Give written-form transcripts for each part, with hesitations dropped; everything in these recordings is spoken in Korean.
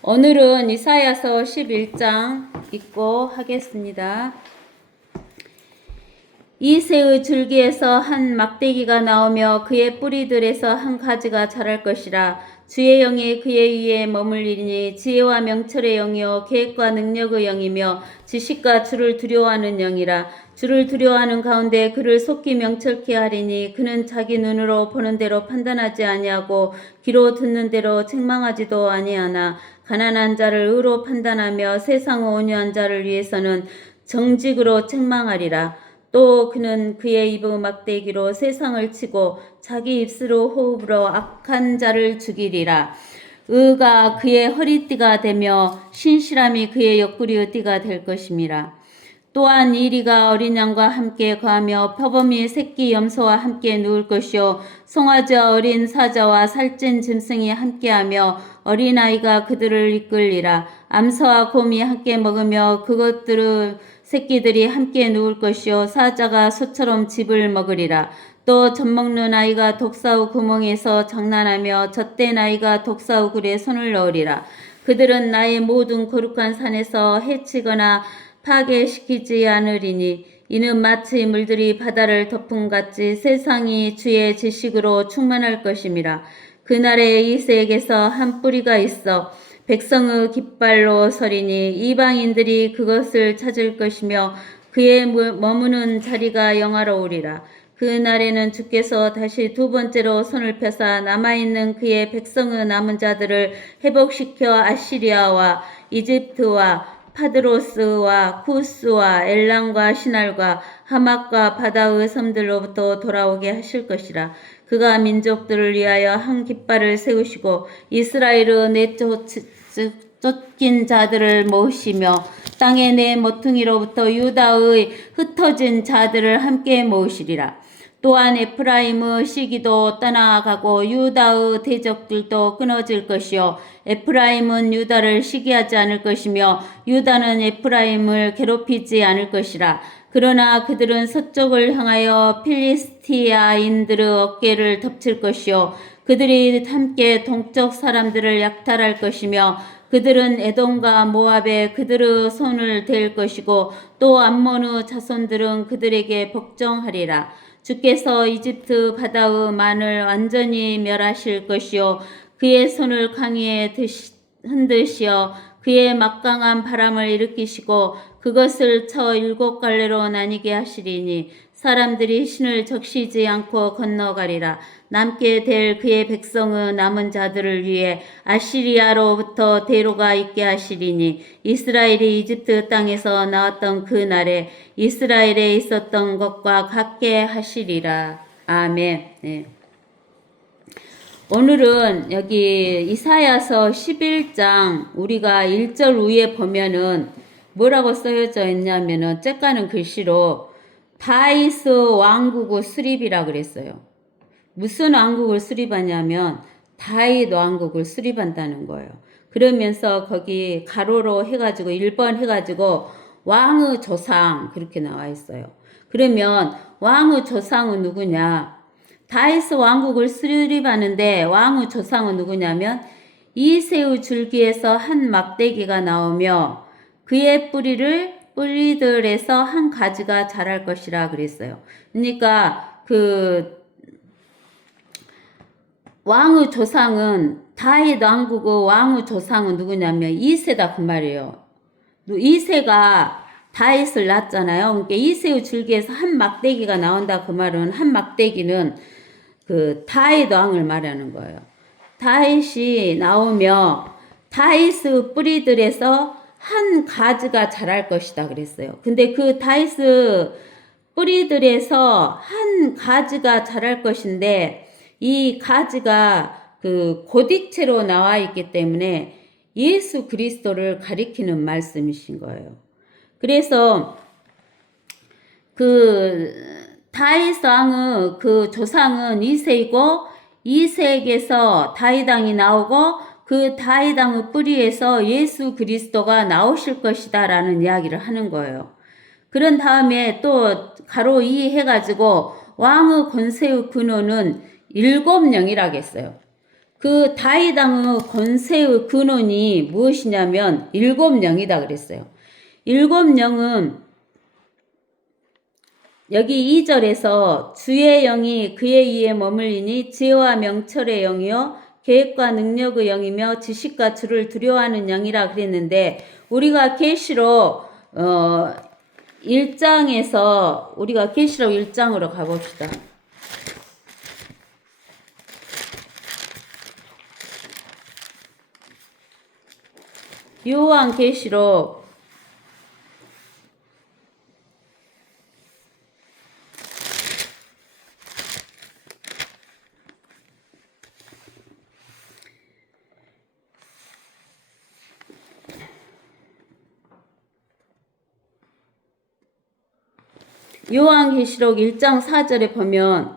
오늘은 이사야서 11장 읽고 하겠습니다. 이새의 줄기에서 한 막대기가 나오며 그의 뿌리들에서 한 가지가 자랄 것이라. 주의 영이 그의 위에 머물리니 지혜와 명철의 영이요 계획과 능력의 영이며 지식과 주를 두려워하는 영이라. 주를 두려워하는 가운데 그를 속히 명철케 하리니 그는 자기 눈으로 보는 대로 판단하지 아니하고 귀로 듣는 대로 책망하지도 아니하나 가난한 자를 의로 판단하며 세상 온유한 자를 위해서는 정직으로 책망하리라. 또 그는 그의 입의 막대기로 세상을 치고 자기 입술로 호흡으로 악한 자를 죽이리라. 의가 그의 허리띠가 되며 신실함이 그의 옆구리의 띠가 될 것임이라. 또한 이리가 어린 양과 함께 거하며 표범이 새끼 염소와 함께 누울 것이요 송아지와 어린 사자와 살찐 짐승이 함께하며 어린아이가 그들을 이끌리라. 암사와 곰이 함께 먹으며 그것들의 새끼들이 함께 누울 것이요 사자가 소처럼 짚을 먹으리라. 또 젖먹는 아이가 독사의 구멍에서 장난하며 젖된 아이가 독사의 굴에 손을 넣으리라. 그들은 나의 모든 거룩한 산에서 해치거나 파괴시키지 않으리니 이는 마치 물들이 바다를 덮음같이 세상이 주의 지식으로 충만할 것임이라. 그날에 이새에게서 한 뿌리가 있어 백성의 깃발로 서리니 이방인들이 그것을 찾을 것이며 그의 머무는 자리가 영화로우리라. 그날에는 주께서 다시 두 번째로 손을 펴사 남아있는 그의 백성의 남은 자들을 회복시켜 아시리아와 이집트와 파드로스와 쿠스와 엘람과 시날과 하맛과 바다의 섬들로부터 돌아오게 하실 것이라. 그가 민족들을 위하여 한 깃발을 세우시고 이스라엘의 내쫓긴 자들을 모으시며 땅의 내 모퉁이로부터 유다의 흩어진 자들을 함께 모으시리라. 또한 에프라임의 시기도 떠나가고 유다의 대적들도 끊어질 것이요 에프라임은 유다를 시기하지 않을 것이며 유다는 에프라임을 괴롭히지 않을 것이라. 그러나 그들은 서쪽을 향하여 필리스티아인들의 어깨를 덮칠 것이요 그들이 함께 동쪽 사람들을 약탈할 것이며 그들은 에돔과 모압에 그들의 손을 댈 것이고 또 암몬의 자손들은 그들에게 복종하리라. 주께서 이집트 바다의 만을 완전히 멸하실 것이요 그의 손을 강위에 흔드시어 그의 막강한 바람을 일으키시고 그것을 쳐 일곱 갈래로 나뉘게 하시리니 사람들이 신을 적시지 않고 건너가리라. 남게 될 그의 백성의 남은 자들을 위해 아시리아로부터 대로가 있게 하시리니 이스라엘이 이집트 땅에서 나왔던 그 날에 이스라엘에 있었던 것과 같게 하시리라. 아멘. 네. 오늘은 여기 이사야서 11장 우리가 1절 위에 보면은 뭐라고 써져 있냐면은 쬐까는 글씨로 다이스 왕국의 수립이라 그랬어요. 무슨 왕국을 수립하냐면 다윗 왕국을 수립한다는 거예요. 그러면서 거기 가로로 해가지고 1번 해가지고 왕의 조상 그렇게 나와 있어요. 그러면 왕의 조상은 누구냐? 다윗 왕국을 수립하는데 왕의 조상은 누구냐면 이새의 줄기에서 한 막대기가 나오며 그의 뿌리들에서 한 가지가 자랄 것이라 그랬어요. 그러니까 왕의 조상은 다윗 왕국의 왕의 조상은 누구냐면 이새다 그 말이에요. 이새가 다윗을 낳았잖아요. 그러니까 이새의 줄기에서 한 막대기가 나온다 그 말은 한 막대기는 그 다윗 왕을 말하는 거예요. 다윗이 나오며 다윗의 뿌리들에서 한 가지가 자랄 것이다 그랬어요. 근데 그 다윗의 뿌리들에서 한 가지가 자랄 것인데 이 가지가 그 고딕체로 나와 있기 때문에 예수 그리스도를 가리키는 말씀이신 거예요. 그래서 다윗 왕의 그 조상은 이새이고 이새에게서 다윗 왕이 나오고 그 다윗 왕의 뿌리에서 예수 그리스도가 나오실 것이다 라는 이야기를 하는 거예요. 그런 다음에 또 가로 2 해가지고 왕의 권세의 근원은 7영이라고 했어요. 그 다윗왕의 권세의 근원이 무엇이냐면 일곱 영이다 그랬어요. 일곱 영은 여기 2절에서 주의 영이 그의 위에 머물리니 지혜와 명철의 영이요 계획과 능력의 영이며 지식과 주를 두려워하는 영이라 그랬는데, 우리가 계시록 1장에서 우리가 계시록 1장으로 가봅시다. 요한계시록 1장 4절에 보면,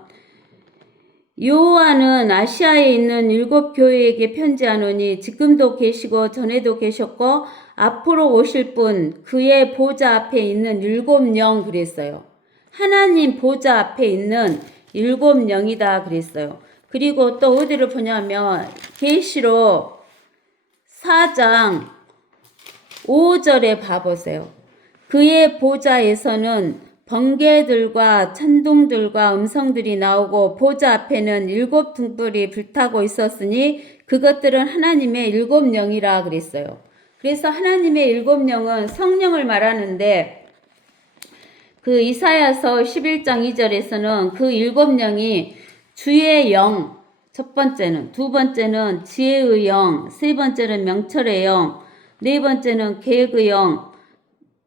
요한은 아시아에 있는 7 교회에게 편지하노니 지금도 계시고 전에도 계셨고 앞으로 오실 분 그의 보좌 앞에 있는 7영 그랬어요. 하나님 보좌 앞에 있는 7영이다 그랬어요. 그리고 또 어디를 보냐면 계시록 4장 5절에 봐보세요. 그의 보좌에서는 번개들과 천둥들과 음성들이 나오고 보좌 앞에는 7 등불이 불타고 있었으니 그것들은 하나님의 7영이라 그랬어요. 그래서 하나님의 7영은 성령을 말하는데, 그 이사야서 11장 2절에서는 그 7영이 주의 영, 첫 번째는, 두 번째는 지혜의 영, 세 번째는 명철의 영, 네 번째는 계획의 영,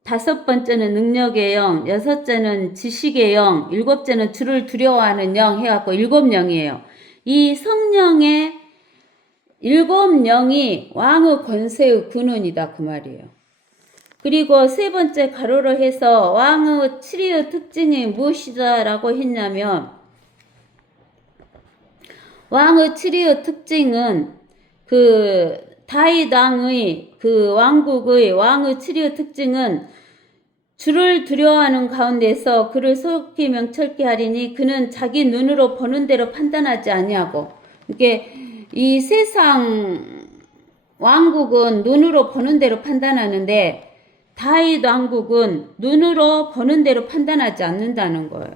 다섯 번째는 능력의 영, 여섯째는 지식의 영, 일곱째는 주를 두려워하는 영 해갖고 7영이에요. 이 성령의 7영이 왕의 권세의 근원이다 그 말이에요. 그리고 세 번째 가로로 해서 왕의 7위의 특징이 무엇이다라고 했냐면, 왕의 7위의 특징은 그 다윗 왕의 그 왕국의 왕의 7위의 특징은 주를 두려워하는 가운데서 그를 속히 명철케 하리니 그는 자기 눈으로 보는 대로 판단하지 아니하고, 이게 이 세상 왕국은 눈으로 보는 대로 판단하는데 다윗 왕국은 눈으로 보는 대로 판단하지 않는다는 거예요.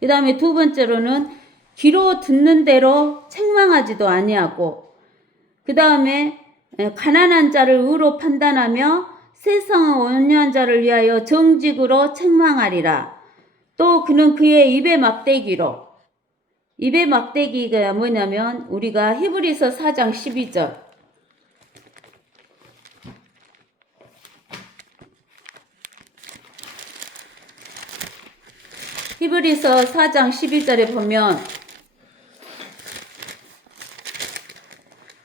그 다음에 두 번째로는 귀로 듣는 대로 책망하지도 아니하고, 그 다음에 가난한 자를 의로 판단하며 세상의 온유한 자를 위하여 정직으로 책망하리라. 또 그는 그의 입의 막대기로, 입의 막대기가 뭐냐면 우리가 히브리서 4장 12절, 히브리서 4장 12절에 보면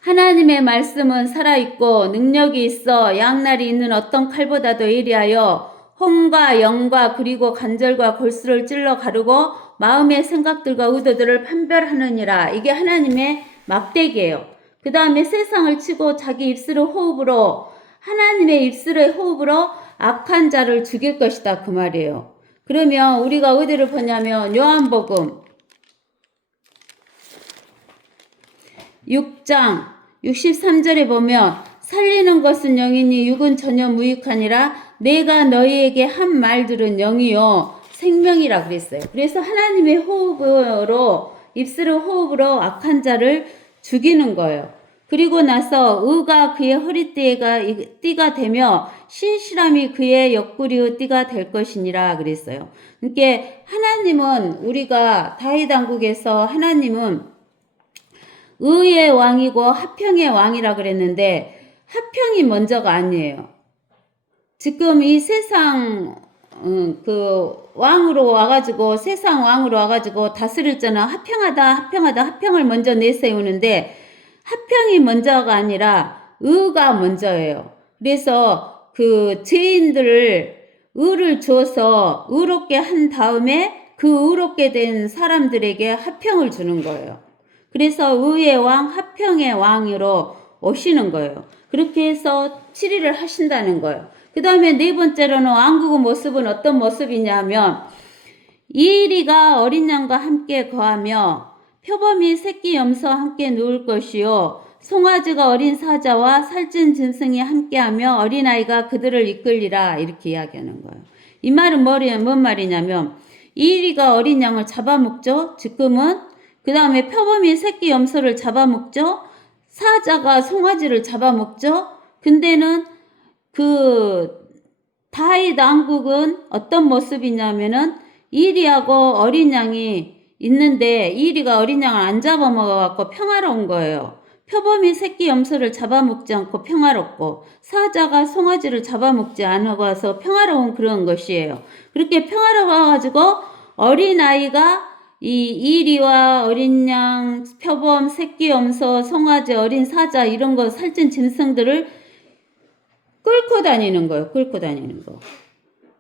하나님의 말씀은 살아있고 능력이 있어 양날이 있는 어떤 칼보다도 예리하여 혼과 영과 그리고 관절과 골수를 찔러 가르고 마음의 생각들과 의도들을 판별하느니라. 이게 하나님의 막대기예요. 그 다음에 세상을 치고 자기 입술의 호흡으로, 하나님의 입술의 호흡으로 악한 자를 죽일 것이다 그 말이에요. 그러면 우리가 어디를 보냐면 요한복음 6장 63절에 보면 살리는 것은 영이니 육은 전혀 무익하니라. 내가 너희에게 한 말들은 영이요 생명이라 그랬어요. 그래서 하나님의 호흡으로, 입술의 호흡으로 악한 자를 죽이는 거예요. 그리고 나서 의가 그의 허리띠가 띠가 되며 신실함이 그의 옆구리의 띠가 될 것이니라 그랬어요. 그러니까 하나님은, 우리가 다윗 왕국에서 하나님은 의의 왕이고 화평의 왕이라 그랬는데 화평이 먼저가 아니에요. 지금 이 세상 그 왕으로 와가지고, 세상 왕으로 와가지고 다스릴 때는 화평을 먼저 내세우는데 화평이 먼저가 아니라 의가 먼저예요. 그래서 그 죄인들을 의를 주어서 의롭게 한 다음에 그 의롭게 된 사람들에게 화평을 주는 거예요. 그래서 의의 왕, 화평의 왕으로 오시는 거예요. 그렇게 해서 7위를 하신다는 거예요. 그 다음에 네 번째로는 왕국의 모습은 어떤 모습이냐면, 이리가 어린 양과 함께 거하며 표범이 새끼 염소와 함께 누울 것이요 송아지가 어린 사자와 살찐 짐승이 함께하며 어린아이가 그들을 이끌리라. 이렇게 이야기하는 거예요. 이 말은 뭔 말이냐면 이리가 어린 양을 잡아먹죠. 지금은 그 다음에 표범이 새끼 염소를 잡아먹죠. 사자가 송아지를 잡아먹죠. 근데는 그 다윗 왕국은 어떤 모습이냐면은 이리하고 어린 양이 있는데 이리가 어린 양을 안 잡아먹어갖고 평화로운 거예요. 표범이 새끼 염소를 잡아먹지 않고 평화롭고 사자가 송아지를 잡아먹지 않아서 평화로운 그런 것이에요. 그렇게 평화로워가지고 어린아이가 이 이리와 어린 양, 표범, 새끼 염소, 송아지, 어린 사자 이런 거 살찐 짐승들을 끌고 다니는 거예요. 끌고 다니는 거.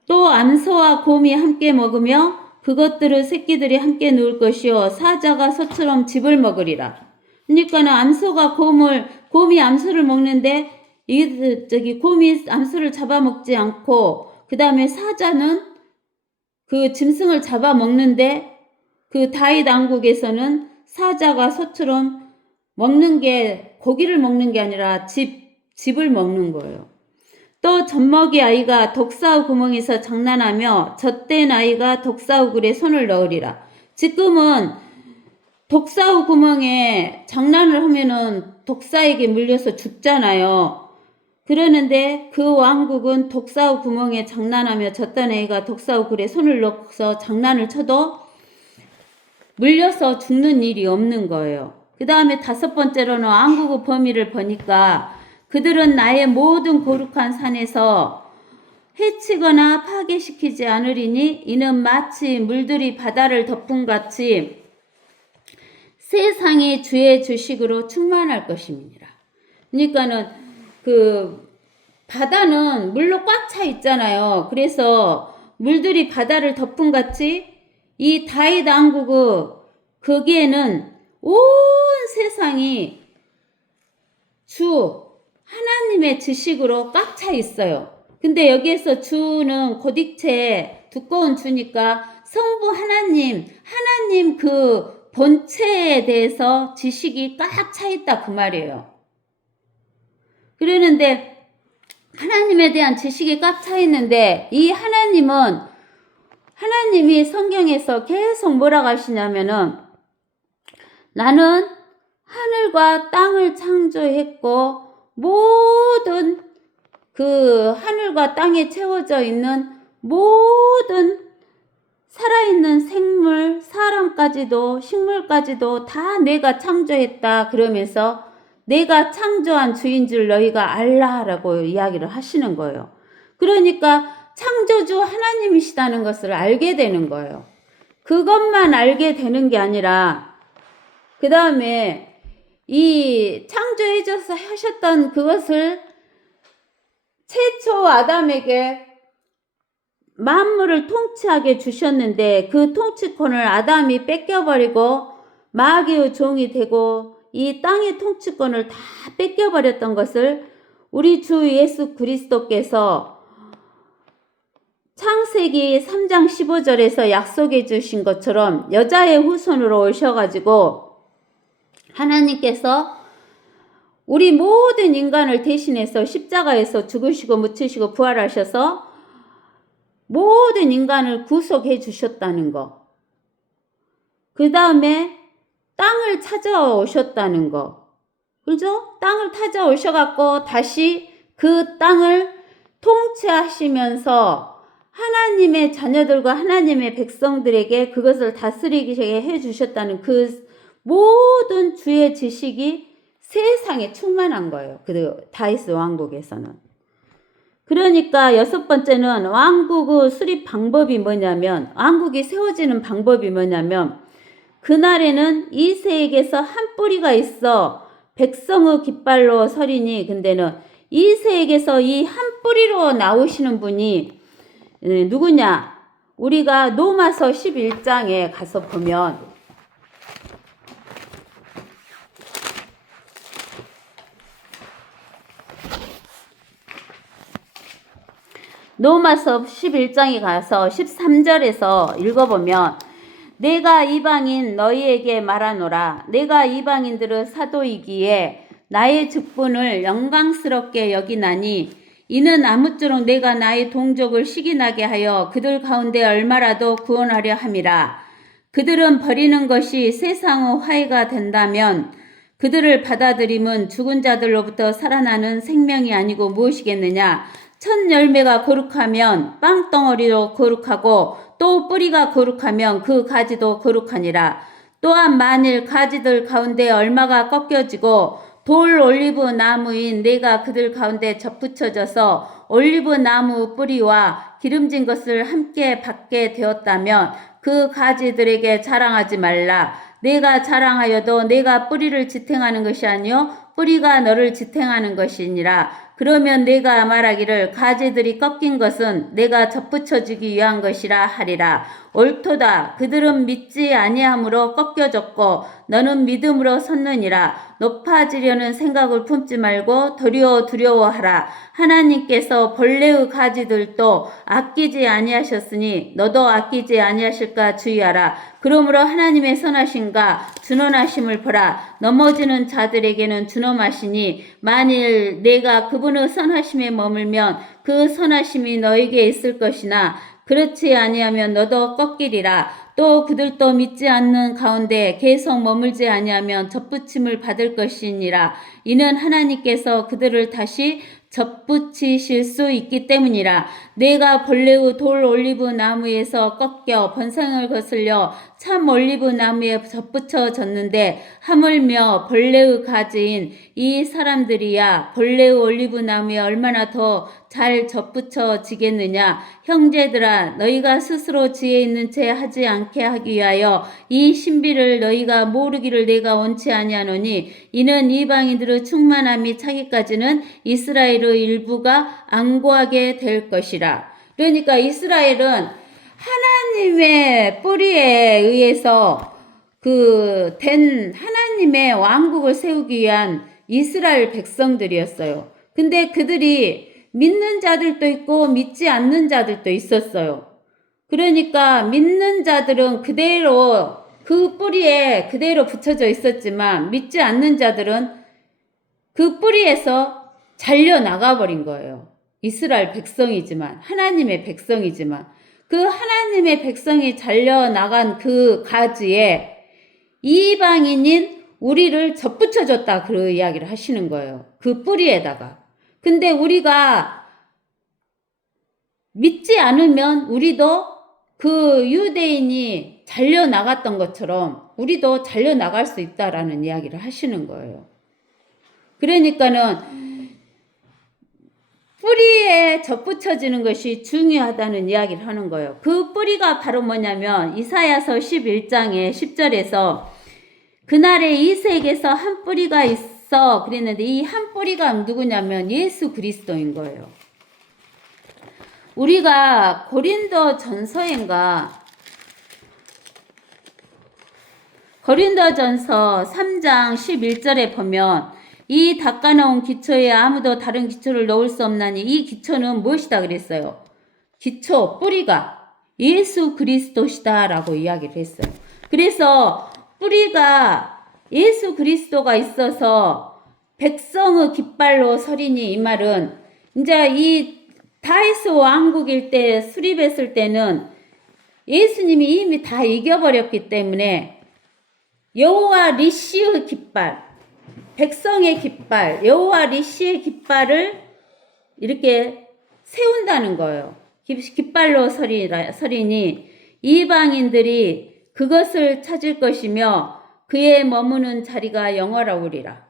또 암소와 곰이 함께 먹으며 그것들의 새끼들이 함께 누울 것이요 사자가 소처럼 짚을 먹으리라. 그러니까는 암소가 곰이 암소를 먹는데 곰이 암소를 잡아먹지 않고 그 다음에 사자는 그 짐승을 잡아먹는데 그 다윗 왕국에서는 사자가 소처럼 먹는 게 고기를 먹는 게 아니라 짚을 먹는 거예요. 또 젖먹이 아이가 독사우 구멍에서 장난하며 젖된 아이가 독사우 굴에 손을 넣으리라. 지금은 독사우 구멍에 장난을 하면은 독사에게 물려서 죽잖아요. 그러는데 그 왕국은 독사우 구멍에 장난하며 젖된 아이가 독사우 굴에 손을 넣어서 장난을 쳐도 물려서 죽는 일이 없는 거예요. 그 다음에 5번째로는 왕국의 범위를 보니까 그들은 나의 모든 거룩한 산에서 해치거나 파괴시키지 않으리니 이는 마치 물들이 바다를 덮음같이 세상이 주의 주식으로 충만할 것입니다. 그러니까는 그 바다는 물로 꽉 차 있잖아요. 그래서 물들이 바다를 덮음같이 이 다윗 왕국의 거기에는 온 세상이 주 하나님의 지식으로 꽉 차 있어요. 근데 여기에서 주는 고딕체 두꺼운 주니까 성부 하나님 그 본체에 대해서 지식이 꽉 차 있다 그 말이에요. 그러는데 하나님에 대한 지식이 꽉 차 있는데 이 하나님이 성경에서 계속 뭐라고 하시냐면은 나는 하늘과 땅을 창조했고 모든 그 하늘과 땅에 채워져 있는 모든 살아있는 생물, 사람까지도 식물까지도 다 내가 창조했다 그러면서 내가 창조한 주인 줄 너희가 알라라고 이야기를 하시는 거예요. 그러니까 창조주 하나님이시다는 것을 알게 되는 거예요. 그것만 알게 되는 게 아니라 그 다음에 이 창조해줘서 하셨던 그것을 최초 아담에게 만물을 통치하게 주셨는데 그 통치권을 아담이 뺏겨버리고 마귀의 종이 되고 이 땅의 통치권을 다 뺏겨버렸던 것을 우리 주 예수 그리스도께서 창세기 3장 15절에서 약속해 주신 것처럼 여자의 후손으로 오셔가지고 하나님께서 우리 모든 인간을 대신해서 십자가에서 죽으시고 묻히시고 부활하셔서 모든 인간을 구속해 주셨다는 거. 그 다음에 땅을 찾아오셨다는 거. 그죠? 땅을 찾아오셔갖고 다시 그 땅을 통치하시면서 하나님의 자녀들과 하나님의 백성들에게 그것을 다스리게 해주셨다는 그 모든 주의 지식이 세상에 충만한 거예요. 그 다윗 왕국에서는. 그러니까 6번째는 왕국의 수립 방법이 뭐냐면 왕국이 세워지는 방법이 뭐냐면 그날에는 이새에게서 한 뿌리가 있어 백성의 깃발로 서리니 근데는 이새에게서 이 한 뿌리로 나오시는 분이 누구냐? 우리가 로마서 11장에 가서 보면 로마서 11장에 가서 13절에서 읽어보면 내가 이방인 너희에게 말하노라. 내가 이방인들의 사도이기에 나의 직분을 영광스럽게 여기나니 이는 아무쪼록 내가 나의 동족을 시기나게 하여 그들 가운데 얼마라도 구원하려 함이라. 그들은 버리는 것이 세상의 화해가 된다면 그들을 받아들임은 죽은 자들로부터 살아나는 생명이 아니고 무엇이겠느냐. 첫 열매가 거룩하면 빵덩어리도 거룩하고 또 뿌리가 거룩하면 그 가지도 거룩하니라. 또한 만일 가지들 가운데 얼마가 꺾여지고 돌 올리브 나무인 내가 그들 가운데 접붙여져서 올리브 나무 뿌리와 기름진 것을 함께 받게 되었다면 그 가지들에게 자랑하지 말라. 내가 자랑하여도 내가 뿌리를 지탱하는 것이 아니요 뿌리가 너를 지탱하는 것이니라. 그러면 내가 말하기를 가지들이 꺾인 것은 내가 접붙여주기 위한 것이라 하리라. 옳도다. 그들은 믿지 아니함으로 꺾여졌고 너는 믿음으로 섰느니라. 높아지려는 생각을 품지 말고 도리어 두려워하라. 하나님께서 벌레의 가지들도 아끼지 아니하셨으니 너도 아끼지 아니하실까 주의하라. 그러므로 하나님의 선하심과 준원하심을 보라. 넘어지는 자들에게는 준엄하시니 만일 내가 그분의 선하심에 머물면 그 선하심이 너에게 있을 것이나 그렇지 아니하면 너도 꺾이리라. 또 그들도 믿지 않는 가운데 계속 머물지 아니하면 접붙임을 받을 것이니라. 이는 하나님께서 그들을 다시 접붙이실 수 있기 때문이라. 내가 본래의 돌 올리브 나무에서 꺾여 번성을 거슬려 참 올리브 나무에 접붙여졌는데 하물며 본래의 가지인 이 사람들이야 본래의 올리브 나무에 얼마나 더 잘 접붙여지겠느냐. 형제들아, 너희가 스스로 지혜 있는 채 하지 않게 하기 위하여 이 신비를 너희가 모르기를 내가 원치 아니하노니 이는 이방인들의 충만함이 차기까지는 이스라엘의 일부가 안고하게 될 것이라. 그러니까 이스라엘은 하나님의 뿌리에 의해서 된 하나님의 왕국을 세우기 위한 이스라엘 백성들이었어요. 근데 그들이 믿는 자들도 있고 믿지 않는 자들도 있었어요. 그러니까 믿는 자들은 그대로 그 뿌리에 그대로 붙여져 있었지만 믿지 않는 자들은 그 뿌리에서 잘려 나가버린 거예요. 이스라엘 백성이지만 하나님의 백성이지만 그 하나님의 백성이 잘려 나간 그 가지에 이방인인 우리를 접붙여줬다 그 이야기를 하시는 거예요. 그 뿌리에다가. 근데 우리가 믿지 않으면 우리도 그 유대인이 잘려 나갔던 것처럼 우리도 잘려 나갈 수 있다라는 이야기를 하시는 거예요. 그러니까는 뿌리에 접붙여지는 것이 중요하다는 이야기를 하는 거예요. 그 뿌리가 바로 뭐냐면 이사야서 11장의 10절에서 그날에 이색에서 한 뿌리가 있어 그랬는데 이 한 뿌리가 누구냐면 예수 그리스도인 거예요. 우리가 고린도 전서인가 고린도 전서 3장 11절에 보면 이 닦아놓은 기초에 아무도 다른 기초를 넣을 수 없나니 이 기초는 무엇이다 그랬어요. 기초, 뿌리가 예수 그리스도시다 라고 이야기를 했어요. 그래서 뿌리가 예수 그리스도가 있어서 백성의 깃발로 서리니 이 말은 이제 이 다윗 왕국일 때 수립했을 때는 예수님이 이미 다 이겨버렸기 때문에 여호와 리시의 깃발, 백성의 깃발, 여호와 리시의 깃발을 이렇게 세운다는 거예요. 깃발로 서리니 이방인들이 그것을 찾을 것이며 그의 머무는 자리가 영원하우리라.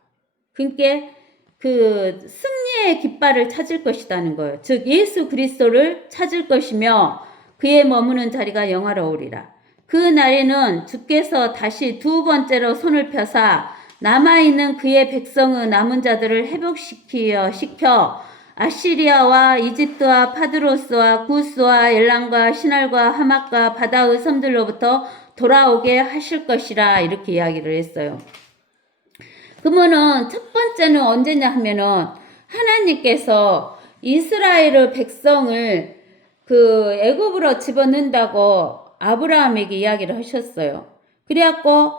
그러니까 그 승리의 깃발을 찾을 것이라는 거예요. 즉 예수 그리스도를 찾을 것이며 그의 머무는 자리가 영화로우리라. 그 날에는 주께서 다시 두 번째로 손을 펴사 남아있는 그의 백성의 남은 자들을 회복시켜 아시리아와 이집트와 파드로스와 구스와 엘람과 시날과 하맛과 바다의 섬들로부터 돌아오게 하실 것이라 이렇게 이야기를 했어요. 그러면은 첫 번째는 언제냐 하면은 하나님께서 이스라엘의 백성을 그 애굽으로 집어넣는다고 아브라함에게 이야기를 하셨어요. 그래갖고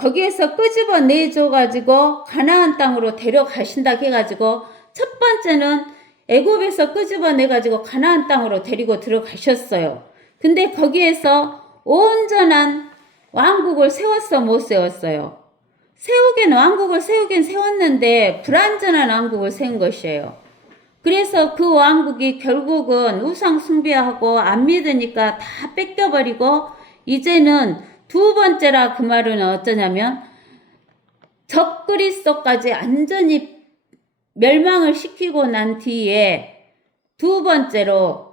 거기에서 끄집어 내줘가지고 가나안 땅으로 데려가신다 해가지고 첫 번째는 애굽에서 끄집어 내가지고 가나안 땅으로 데리고 들어가셨어요. 근데 거기에서 온전한 왕국을 세웠어, 못 세웠어요? 왕국을 세우긴 세웠는데 불완전한 왕국을 세운 것이에요. 그래서 그 왕국이 결국은 우상 숭배하고 안 믿으니까 다 뺏겨버리고 이제는 두 번째라 그 말은 어쩌냐면 적그리스도까지 완전히 멸망을 시키고 난 뒤에 두 번째로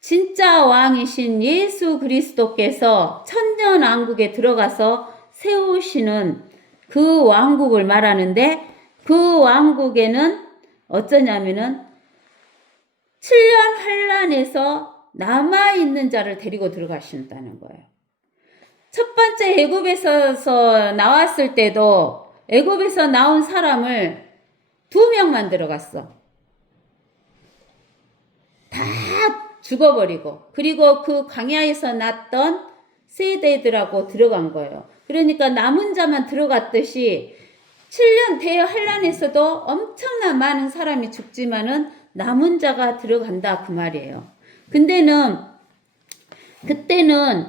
진짜 왕이신 예수 그리스도께서 천년 왕국에 들어가서 세우시는 그 왕국을 말하는데 그 왕국에는 어쩌냐면은 7년 환란에서 남아있는 자를 데리고 들어가신다는 거예요. 첫 번째 애굽에서 나왔을 때도 애굽에서 나온 사람을 2명만 들어갔어. 다 죽어버리고 그리고 그 광야에서 났던 세대들하고 들어간 거예요. 그러니까 남은 자만 들어갔듯이 7년 대환란에서도 엄청난 많은 사람이 죽지만은 남은 자가 들어간다 그 말이에요. 그때는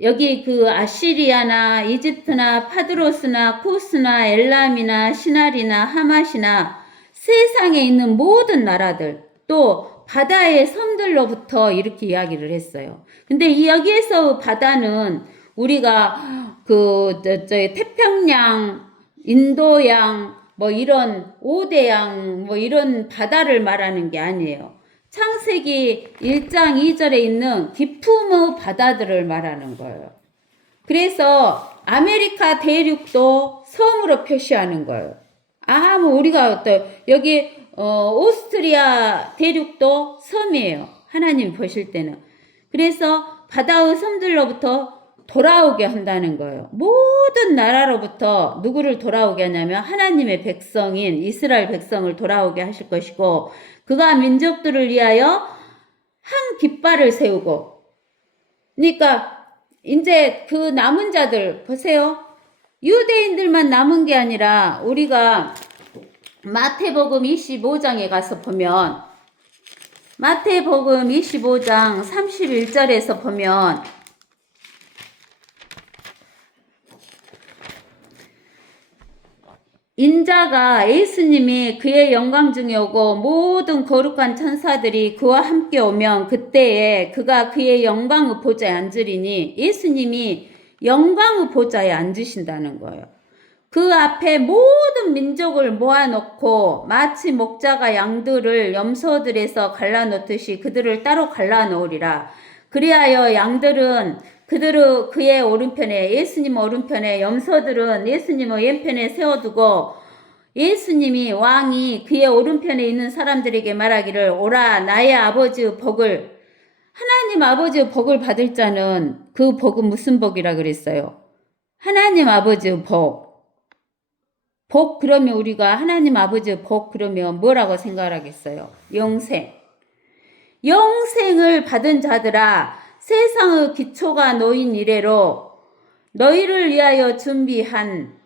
여기 그 아시리아나 이집트나 파드로스나 쿠스나 엘람이나 시날이나 하맛이나 세상에 있는 모든 나라들 또 바다의 섬들로부터 이렇게 이야기를 했어요. 근데 여기에서 바다는 우리가 태평양, 인도양, 이런 오대양, 이런 바다를 말하는 게 아니에요. 창세기 1장 2절에 있는 깊음의 바다들을 말하는 거예요. 그래서 아메리카 대륙도 섬으로 표시하는 거예요. 우리가 여기 오스트리아 대륙도 섬이에요. 하나님 보실 때는. 그래서 바다의 섬들로부터 돌아오게 한다는 거예요. 모든 나라로부터 누구를 돌아오게 하냐면 하나님의 백성인 이스라엘 백성을 돌아오게 하실 것이고 그가 민족들을 위하여 한 깃발을 세우고 그러니까 이제 그 남은 자들 보세요. 유대인들만 남은 게 아니라 우리가 마태복음 25장에 가서 보면 마태복음 25장 31절에서 보면 인자가 예수님이 그의 영광 중에 오고 모든 거룩한 천사들이 그와 함께 오면 그때에 그가 그의 영광의 보좌에 앉으리니 예수님이 영광의 보좌에 앉으신다는 거예요. 그 앞에 모든 민족을 모아놓고 마치 목자가 양들을 염소들에서 갈라놓듯이 그들을 따로 갈라놓으리라. 그리하여 양들은 그의 오른편에 예수님 오른편에 염소들은 예수님의 왼편에 세워두고 예수님이 왕이 그의 오른편에 있는 사람들에게 말하기를 오라 나의 아버지의 복을 하나님 아버지의 복을 받을 자는 그 복은 무슨 복이라 그랬어요? 하나님 아버지의 복 그러면 우리가 하나님 아버지의 복 그러면 뭐라고 생각을 하겠어요? 영생을 받은 자들아 세상의 기초가 놓인 이래로 너희를 위하여 준비한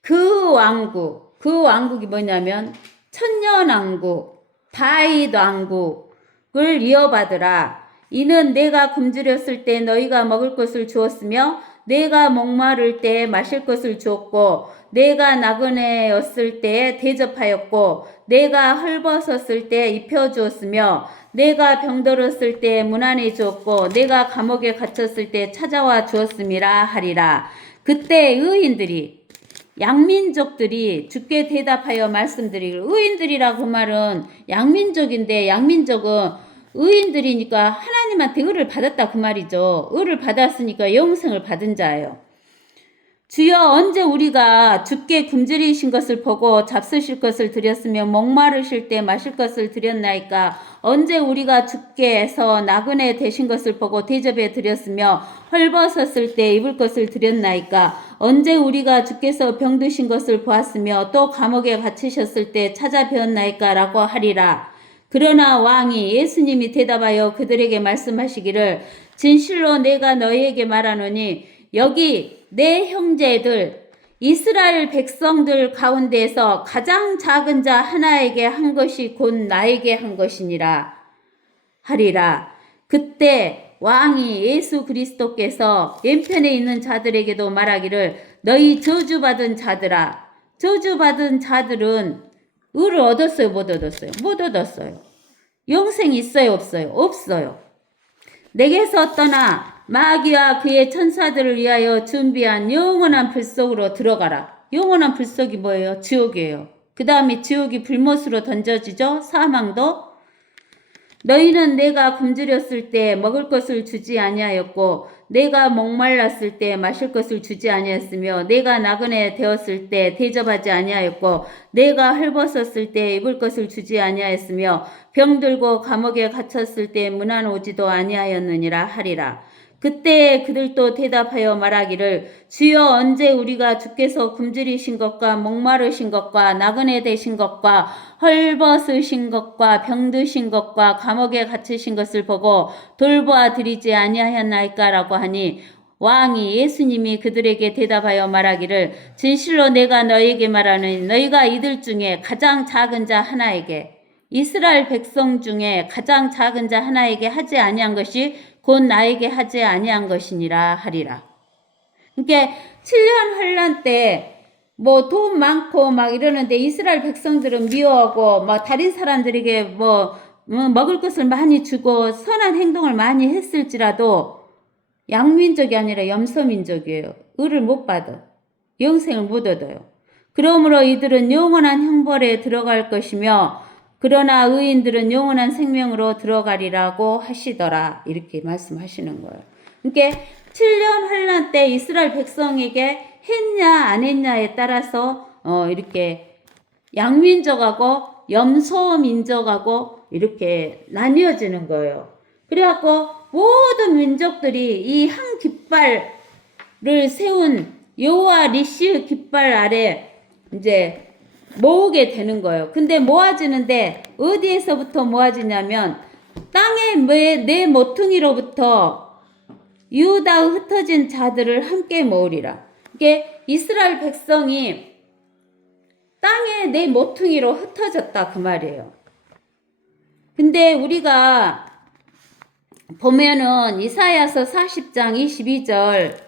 그 왕국이 뭐냐면 천년왕국 다윗 왕국을 이어받으라. 이는 내가 굶주렸을 때 너희가 먹을 것을 주었으며 내가 목마를 때 마실 것을 주었고 내가 나그네였을 때 대접하였고 내가 헐벗었을 때 입혀주었으며 내가 병들었을 때 문안해 주었고 내가 감옥에 갇혔을 때 찾아와 주었음이라 하리라. 그때 의인들이 양민족들이 주께 대답하여 말씀드리길 의인들이라고 말은 양민족인데 양민족은 의인들이니까 하나님한테 의를 받았다 그 말이죠. 의를 받았으니까 영생을 받은 자예요. 주여 언제 우리가 주께 굶주리신 것을 보고 잡수실 것을 드렸으며 목마르실 때 마실 것을 드렸나이까 언제 우리가 주께서 나그네 되신 것을 보고 대접해 드렸으며 헐벗었을 때 입을 것을 드렸나이까 언제 우리가 주께서 병드신 것을 보았으며 또 감옥에 갇히셨을 때 찾아뵈었나이까 라고 하리라. 그러나 왕이 예수님이 대답하여 그들에게 말씀하시기를 진실로 내가 너희에게 말하노니 여기 내 형제들 이스라엘 백성들 가운데에서 가장 작은 자 하나에게 한 것이 곧 나에게 한 것이니라 하리라. 그때 왕이 예수 그리스도께서 왼편에 있는 자들에게도 말하기를 너희 저주받은 자들아. 저주받은 자들은 의를 얻었어요? 못 얻었어요? 못 얻었어요. 영생이 있어요? 없어요? 없어요. 내게서 떠나 마귀와 그의 천사들을 위하여 준비한 영원한 불 속으로 들어가라. 영원한 불 속이 뭐예요? 지옥이에요. 그 다음에 지옥이 불못으로 던져지죠? 사망도. 너희는 내가 굶주렸을 때 먹을 것을 주지 아니하였고 내가 목말랐을 때 마실 것을 주지 아니하였으며 내가 나그네 되었을 때 대접하지 아니하였고 내가 헐벗었을 때 입을 것을 주지 아니하였으며 병들고 감옥에 갇혔을 때 문안 오지도 아니하였느니라 하리라. 그때 그들도 대답하여 말하기를 주여 언제 우리가 주께서 굶주리신 것과 목마르신 것과 나그네 되신 것과 헐벗으신 것과 병드신 것과 감옥에 갇히신 것을 보고 돌보아 드리지 아니하였나이까라고 하니 왕이 예수님이 그들에게 대답하여 말하기를 진실로 내가 너희에게 말하노니 너희가 이들 중에 가장 작은 자 하나에게 이스라엘 백성 중에 가장 작은 자 하나에게 하지 아니한 것이 곧 나에게 하지 아니한 것이니라 하리라. 그러니까 7년 환란 때 뭐 돈 많고 막 이러는데 이스라엘 백성들은 미워하고 막 다른 사람들에게 뭐 먹을 것을 많이 주고 선한 행동을 많이 했을지라도 양민족이 아니라 염소민족이에요. 의를 못 받아. 영생을 못 얻어요. 그러므로 이들은 영원한 형벌에 들어갈 것이며 그러나 의인들은 영원한 생명으로 들어가리라고 하시더라. 이렇게 말씀하시는 거예요. 그러니까 7년 환란 때 이스라엘 백성에게 했냐 안 했냐에 따라서 이렇게 양민족하고 염소민족하고 이렇게 나뉘어지는 거예요. 그래갖고 모든 민족들이 이 한 깃발을 세운 여호와 니시 깃발 아래 이제 모으게 되는 거예요. 근데 모아지는데 어디에서부터 모아지냐면 땅의 네 모퉁이로부터 유다 흩어진 자들을 함께 모으리라. 이게 이스라엘 백성이 땅의 네 모퉁이로 흩어졌다 그 말이에요. 근데 우리가 보면은 이사야서 40장 22절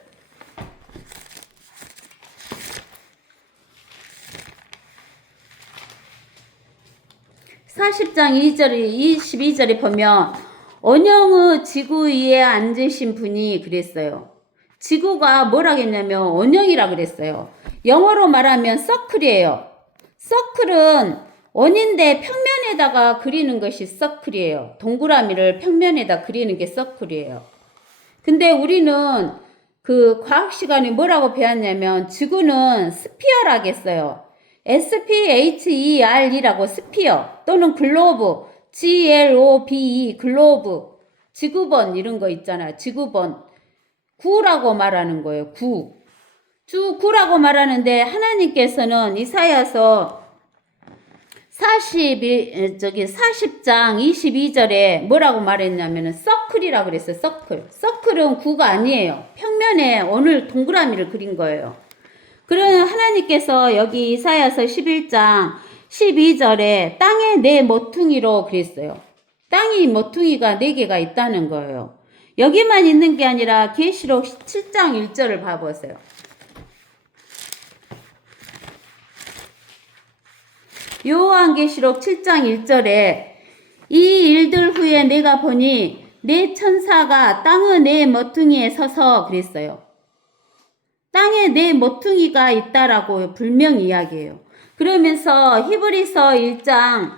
40장 22절에 보면 언영의 지구 위에 앉으신 분이 그랬어요. 지구가 뭐라겠냐면 원형이라 그랬어요. 영어로 말하면 서클이에요. 서클은 원인데 평면에다가 그리는 것이 서클이에요. 동그라미를 평면에다 그리는 게 서클이에요. 근데 우리는 그 과학 시간에 뭐라고 배웠냐면 지구는 스피어라겠어요. SPHER이라고 스피어 또는 글로브 GLOBE 글로브 지구본 이런 거 있잖아요. 지구본 구라고 말하는 거예요. 구라고 말하는데 하나님께서는 이사야서 40장 22절에 뭐라고 말했냐면은 서클이라고 그랬어요. 서클은 구가 아니에요. 평면에 오늘 동그라미를 그린 거예요. 그러면 하나님께서 여기 이사야서 11장 12절에 땅에 네 모퉁이로 그랬어요. 땅이 모퉁이가 4개가 있다는 거예요. 여기만 있는 게 아니라 계시록 7장 1절을 봐보세요. 요한계시록 7장 1절에 이 일들 후에 내가 보니 네 천사가 땅의 네 모퉁이에 서서 그랬어요. 땅에 네 모퉁이가 있다라고 분명히 이야기해요. 그러면서 히브리서 1장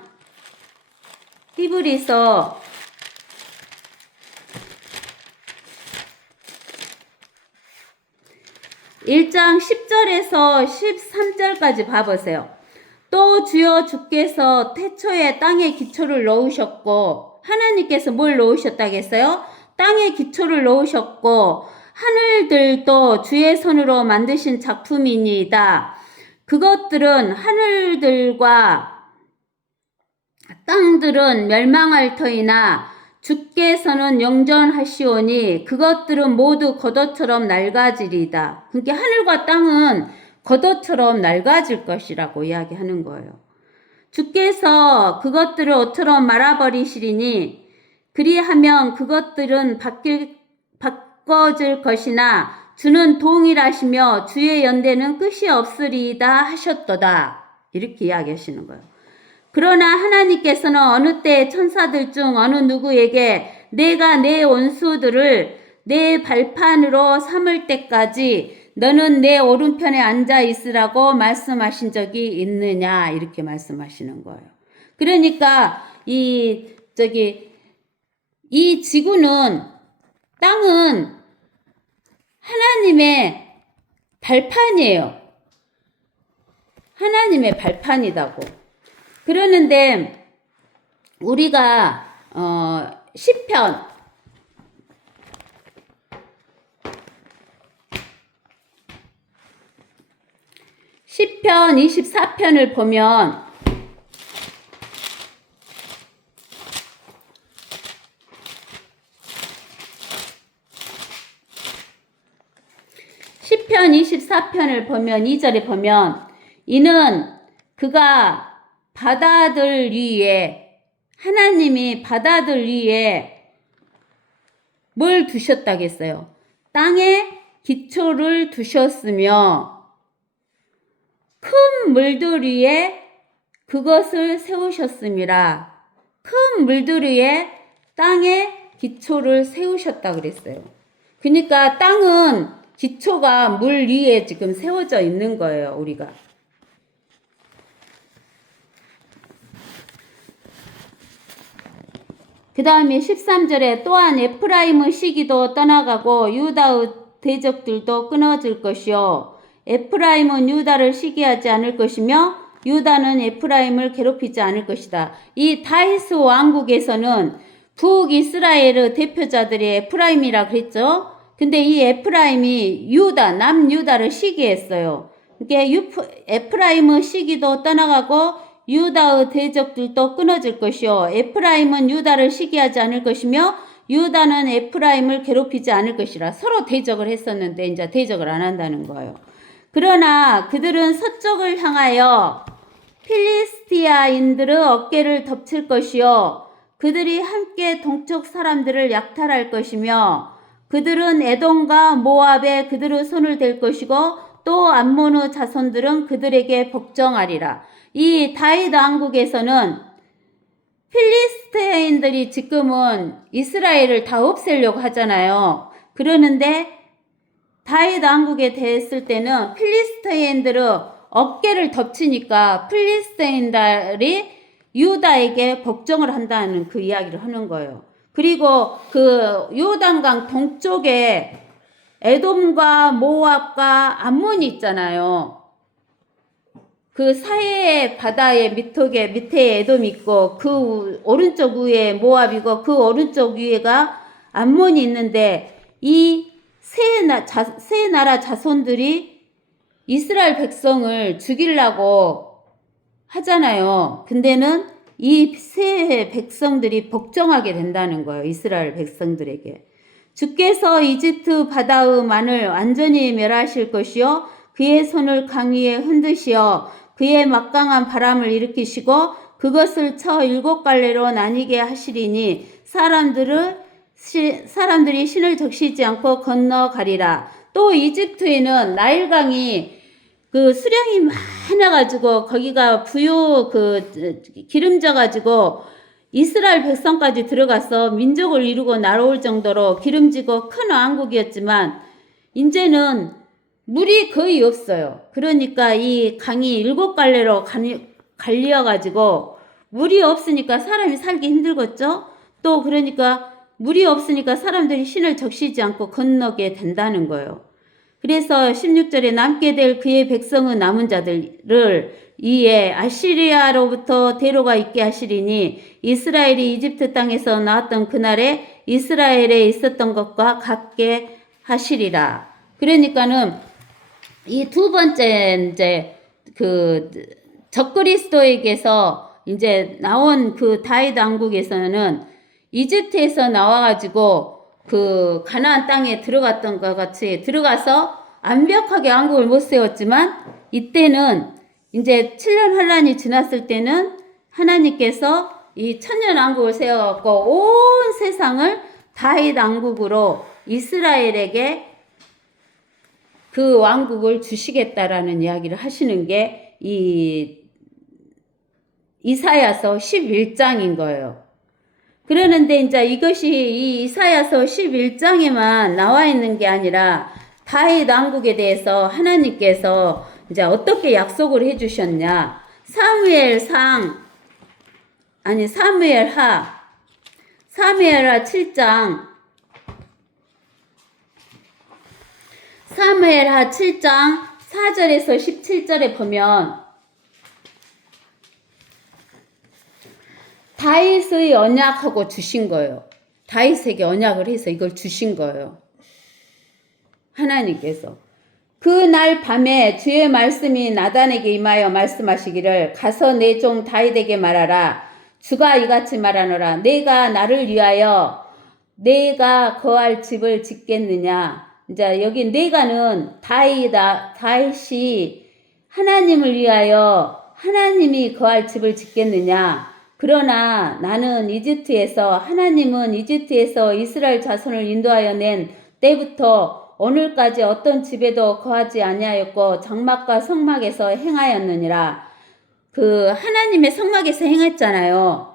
10절에서 13절까지 봐보세요. 또 주여 주께서 태초에 땅에 기초를 놓으셨고 하나님께서 뭘 놓으셨다겠어요? 땅에 기초를 놓으셨고 하늘들도 주의 손으로 만드신 작품이니이다. 그것들은 하늘들과 땅들은 멸망할 터이나 주께서는 영전하시오니 그것들은 모두 겉옷처럼 낡아지리다. 그러니까 하늘과 땅은 겉옷처럼 낡아질 것이라고 이야기하는 거예요. 주께서 그것들을 옷처럼 말아버리시리니 그리하면 그것들은 바꿔질 것이나 주는 동일하시며 주의 연대는 끝이 없으리이다 하셨도다. 이렇게 이야기하시는 거예요. 그러나 하나님께서는 어느 때 천사들 중 어느 누구에게 내가 내 원수들을 내 발판으로 삼을 때까지 너는 내 오른편에 앉아 있으라고 말씀하신 적이 있느냐 이렇게 말씀하시는 거예요. 그러니까 이 지구는 땅은 하나님의 발판이에요. 하나님의 발판이다고. 그러는데 우리가 시편 24편을 보면 시편 24편을 보면 2절에 보면 이는 그가 바다들 위에 하나님이 바다들 위에 뭘 두셨다겠어요? 땅에 기초를 두셨으며 큰 물들 위에 그것을 세우셨음이라. 큰 물들 위에 땅에 기초를 세우셨다 그랬어요. 그러니까 땅은 기초가 물 위에 지금 세워져 있는 거예요, 우리가. 그 다음에 13절에 또한 에프라임의 시기도 떠나가고 유다의 대적들도 끊어질 것이요. 에프라임은 유다를 시기하지 않을 것이며 유다는 에프라임을 괴롭히지 않을 것이다. 이 다윗 왕국에서는 북이스라엘의 대표자들이 에프라임이라 그랬죠. 근데 이 에프라임이 남유다를 시기했어요. 그러니까 에프라임의 시기도 떠나가고 유다의 대적들도 끊어질 것이요. 에프라임은 유다를 시기하지 않을 것이며 유다는 에프라임을 괴롭히지 않을 것이라. 서로 대적을 했었는데 이제 대적을 안 한다는 거예요. 그러나 그들은 서쪽을 향하여 필리스티아인들의 어깨를 덮칠 것이요. 그들이 함께 동쪽 사람들을 약탈할 것이며 그들은 에돔과 모압에 그들의 손을 댈 것이고 또 암몬의 자손들은 그들에게 복종하리라. 이 다윗 왕국에서는 필리스테인들이 지금은 이스라엘을 다 없애려고 하잖아요. 그러는데 다윗 왕국에 됐을 때는 필리스테인들의 어깨를 덮치니까 필리스테인들이 유다에게 복종을 한다는 그 이야기를 하는 거예요. 그리고 그 요단강 동쪽에 에돔과 모압과 암몬이 있잖아요. 그 사해 바다의 밑에 에돔이 있고 그 오른쪽 위에 모압이고 그 오른쪽 위에가 암몬이 있는데 이 세 나라 자손들이 이스라엘 백성을 죽이려고 하잖아요. 근데는 이 세 백성들이 복종하게 된다는 거예요. 이스라엘 백성들에게. 주께서 이집트 바다의 만을 완전히 멸하실 것이요 그의 손을 강 위에 흔드시어 그의 막강한 바람을 일으키시고 그것을 쳐 7갈래로 나뉘게 하시리니 사람들이 신을 적시지 않고 건너가리라. 또 이집트에는 나일강이 그 수량이 많아가지고 거기가 기름져가지고 이스라엘 백성까지 들어가서 민족을 이루고 날아올 정도로 기름지고 큰 왕국이었지만 이제는 물이 거의 없어요. 그러니까 이 강이 7갈래로 갈려가지고 물이 없으니까 사람이 살기 힘들겠죠. 또 그러니까 물이 없으니까 사람들이 신을 적시지 않고 건너게 된다는 거예요. 그래서 16절에 남게 될 그의 백성의 남은 자들을 이에 아시리아로부터 데려가 있게 하시리니 이스라엘이 이집트 땅에서 나왔던 그날에 이스라엘에 있었던 것과 같게 하시리라. 그러니까는 이 두 번째 이제 그 적그리스도에게서 이제 나온 그 다윗 왕국에서는 이집트에서 나와가지고 그 가나안 땅에 들어갔던 것 같이 들어가서 완벽하게 왕국을 못 세웠지만 이때는 이제 7년 환란이 지났을 때는 하나님께서 이 천년 왕국을 세워갖고 온 세상을 다윗 왕국으로 이스라엘에게 그 왕국을 주시겠다라는 이야기를 하시는 게 이 이사야서 11장인 거예요. 그러는데 이제 이것이 이 이사야서 11장에만 나와 있는 게 아니라 다윗 왕국에 대해서 하나님께서 이제 어떻게 약속을 해 주셨냐. 사무엘하 7장 사무엘하 7장 4절에서 17절에 보면 다윗의 언약하고 주신 거예요. 다윗에게 언약을 해서 이걸 주신 거예요. 하나님께서. 그날 밤에 주의 말씀이 나단에게 임하여 말씀하시기를 가서 내 종 다윗에게 말하라. 주가 이같이 말하노라. 내가 나를 위하여 내가 거할 집을 짓겠느냐. 이제 여기 내가는 다윗이 하나님을 위하여 하나님이 거할 집을 짓겠느냐. 그러나 나는 하나님은 이집트에서 이스라엘 자손을 인도하여 낸 때부터 오늘까지 어떤 집에도 거하지 아니하였고 장막과 성막에서 행하였느니라. 그 하나님의 성막에서 행했잖아요.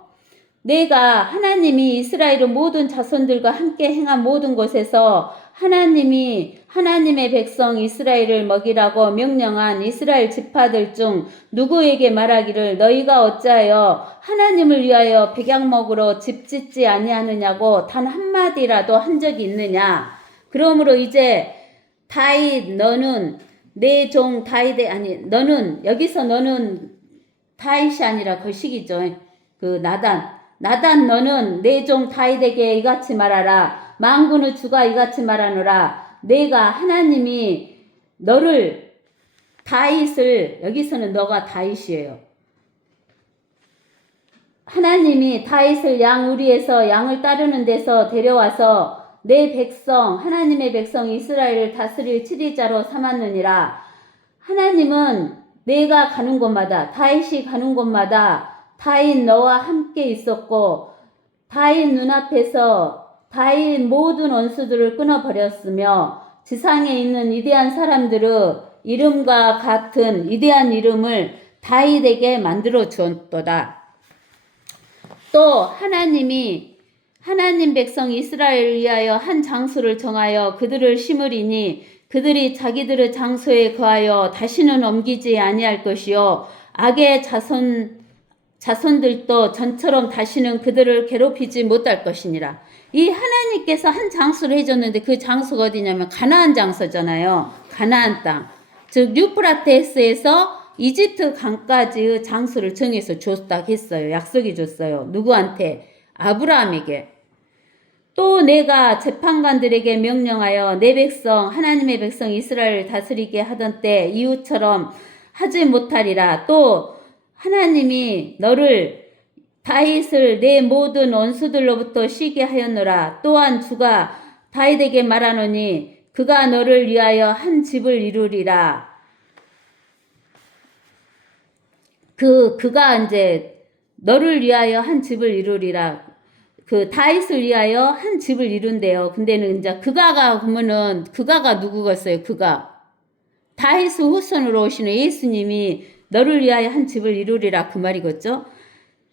내가 하나님이 이스라엘의 모든 자손들과 함께 행한 모든 곳에서 하나님이 하나님의 백성 이스라엘을 먹이라고 명령한 이스라엘 지파들 중 누구에게 말하기를 너희가 어찌하여 하나님을 위하여 백양목으로 집 짓지 아니하느냐고 단 한마디라도 한 적이 있느냐. 그러므로 이제 다윗 너는 내 종 다윗의 너는 여기서 너는 다윗이 아니라 거식이죠. 그 나단 너는 내 종 다윗에게 이같이 말하라. 만군의 주가 이같이 말하노라. 내가 하나님이 너를 다윗을 여기서는 너가 다윗이에요. 하나님이 다윗을 양우리에서 양을 따르는 데서 데려와서 내 백성 하나님의 백성 이스라엘을 다스릴 치리자로 삼았느니라. 하나님은 내가 가는 곳마다 다윗이 가는 곳마다 다윗 너와 함께 있었고 다윗 눈앞에서 다윗 모든 원수들을 끊어버렸으며 지상에 있는 위대한 사람들의 이름과 같은 위대한 이름을 다윗에게 만들어 주었도다. 또 하나님이 하나님 백성 이스라엘을 위하여 한 장소를 정하여 그들을 심으리니 그들이 자기들의 장소에 거하여 다시는 옮기지 아니할 것이요 악의 자손들도 전처럼 다시는 그들을 괴롭히지 못할 것이니라. 이 하나님께서 한 장소를 해줬는데 그 장소가 어디냐면 가나안 장소잖아요. 가나안 땅. 즉 유프라테스에서 이집트 강까지의 장소를 정해서 줬다 했어요. 약속해 줬어요. 누구한테? 아브라함에게. 또 내가 재판관들에게 명령하여 내 백성 하나님의 백성 이스라엘을 다스리게 하던 때 이후처럼 하지 못하리라. 또 하나님이 너를 다윗을 내 모든 원수들로부터 쉬게 하였노라. 또한 주가 다윗에게 말하노니 그가 너를 위하여 한 집을 이루리라. 그가 이제 너를 위하여 한 집을 이루리라. 그 다윗을 위하여 한 집을 이룬대요. 근데는 이제 그가가 보면은 그가가 누구겠어요? 그가 다윗의 후손으로 오시는 예수님이 너를 위하여 한 집을 이루리라 그 말이겠죠.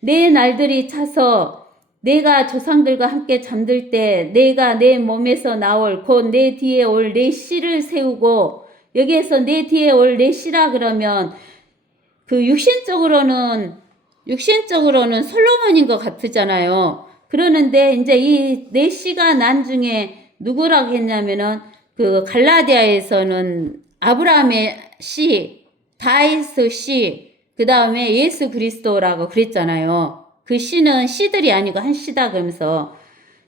내 날들이 차서 내가 조상들과 함께 잠들 때 내가 내 몸에서 나올 곧 내 뒤에 올 내 씨를 세우고 여기에서 내 뒤에 올 내 씨라 그러면 그 육신적으로는 솔로몬인 것 같잖아요. 그러는데 이제 이 내 씨가 나중에 누구라고 했냐면은 그 갈라디아에서는 아브라함의 씨, 다윗의 씨, 그 다음에 예수 그리스도라고 그랬잖아요. 그 씨는 씨들이 아니고 한 씨다 그러면서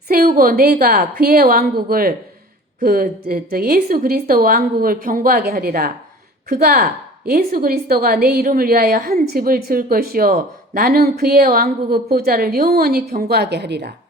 세우고 내가 그의 왕국을 예수 그리스도 왕국을 견고하게 하리라. 그가 예수 그리스도가 내 이름을 위하여 한 집을 지을 것이요 나는 그의 왕국의 보좌를 영원히 경고하게 하리라.